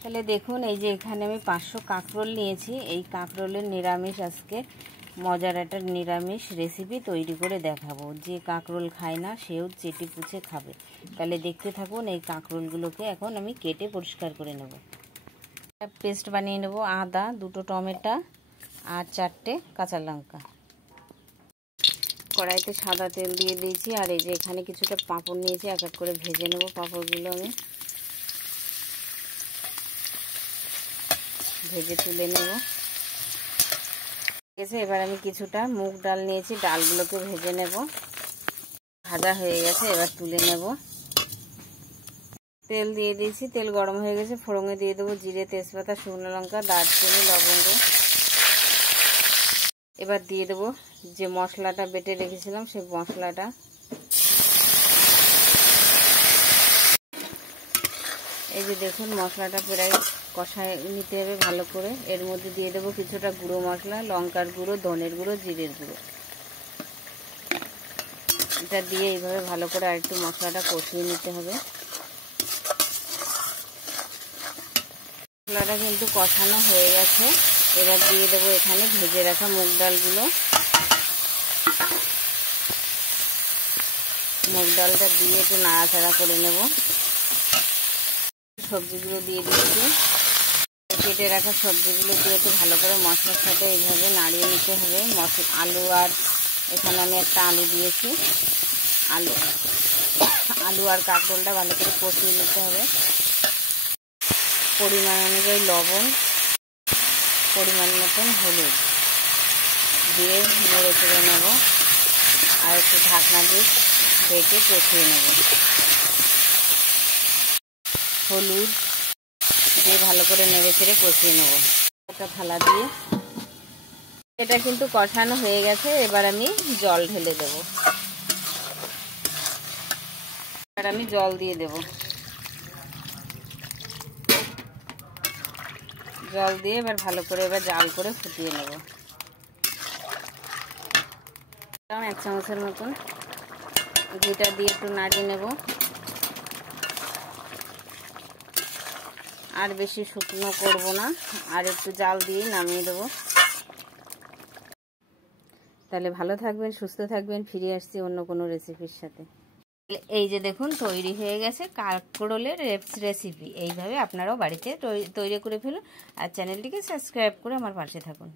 তাহলে দেখুন এই যে এখানে আমি 500 কাঁকরোল নিয়েছি। এই কাঁকরোলের নিরামিষ আজকে মজার একটা নিরামিষ রেসিপি তৈরি করে দেখাবো। যে কাঁকরোল খায় না সেও চেটে পুছে খাবে। তাহলে দেখতে থাকুন। এই কাঁকরোলগুলোকে এখন আমি কেটে পরিষ্কার করে নেব। পেস্ট বানিয়ে নেব। আদা, 2টো টমেটো আর 4টে কাঁচা লঙ্কা। কড়াইতে সাদা তেল দিয়ে দিয়েছি। আর এই যে এখানে কিছুটা পাঁপড় নিয়েছি, এক এক করে ভেজে নেব পাঁপড়গুলো। আমি ভেজে তুলে নেব। ঠিক আছে, এবার আমি কিছুটা মুগ ডাল নিয়েছি, ডালগুলোকে ভেজে নেব। ভাজা হয়ে গেছে, এবার তুলে নেব। তেল দিয়ে দিয়েছি, তেল গরম হয়ে গেছে। ফোড়নে দিয়ে দেবো জিরে, তেজপাতা, শুকনো লঙ্কা, দারচিনি, লবঙ্গ। এবার দিয়ে দেবো যে মশলাটা বেটে রেখেছিলাম সেই মশলাটা। এই যে দেখুন মশলাটা প্রায় কষায় নিতে হবে ভালো করে। এর মধ্যে দিয়ে দেবো কিছুটা গুঁড়ো মশলা, লঙ্কার গুঁড়ো, ধনের গুঁড়ো, জিরের গুঁড়ো। এটা দিয়ে এইভাবে ভালো করে আরেকটু মশলাটা কষিয়ে নিতে হবে। মশলাটা কিন্তু কষানো হয়ে গেছে। এবার দিয়ে দেবো এখানে ভেজে রাখা মুগ ডালগুলো। মুগ ডালটা দিয়ে একটু নাড়াচাড়া করে নেব। সবজিগুলো দিয়ে দিচ্ছি। কেটে রাখা সবজিগুলো দিয়ে একটু ভালো করে মশলার সাথে এইভাবে নাড়িয়ে নিতে হবে। আলু আর এখানে আমি একটা আলু দিয়েছি। আলু আর কাঁকরোলটা ভালো করে কষিয়ে নিতে হবে। পরিমাণ অনুযায়ী লবণ, পরিমাণ মতন হলুদ দিয়ে নেড়ে চেড়ে নেব। আর একটু ঢাকনা দিয়ে ঢেকে কষিয়ে নেব। হলুদ দিয়ে ভালো করে নেড়ে চেড়ে কষিয়ে নেব একটা থালা দিয়ে। এটা কিন্তু কষানো হয়ে গেছে। এবার আমি জল ঢেলে দেব। এবার আমি জল দিয়ে দেব। জল দিয়ে এবার ভালো করে এবার জাল করে ফুটিয়ে নেব। 1 চামচের মতন ঘিটা দিয়ে একটু নাড়িয়ে নেব। আর বেশি শুকনো করব না, আর একটু জাল দিয়ে নামিয়ে দেব। তাহলে ভালো থাকবেন, সুস্থ থাকবেন। ফিরে আসছি অন্য কোনো রেসিপির সাথে। এই যে দেখুন তৈরি হয়ে গেছে কাঁকরোলের রেসিপি। এইভাবে আপনারাও বাড়িতে তৈরি করে ফেলুন। আর চ্যানেলটিকে সাবস্ক্রাইব করে আমার পাশে থাকুন।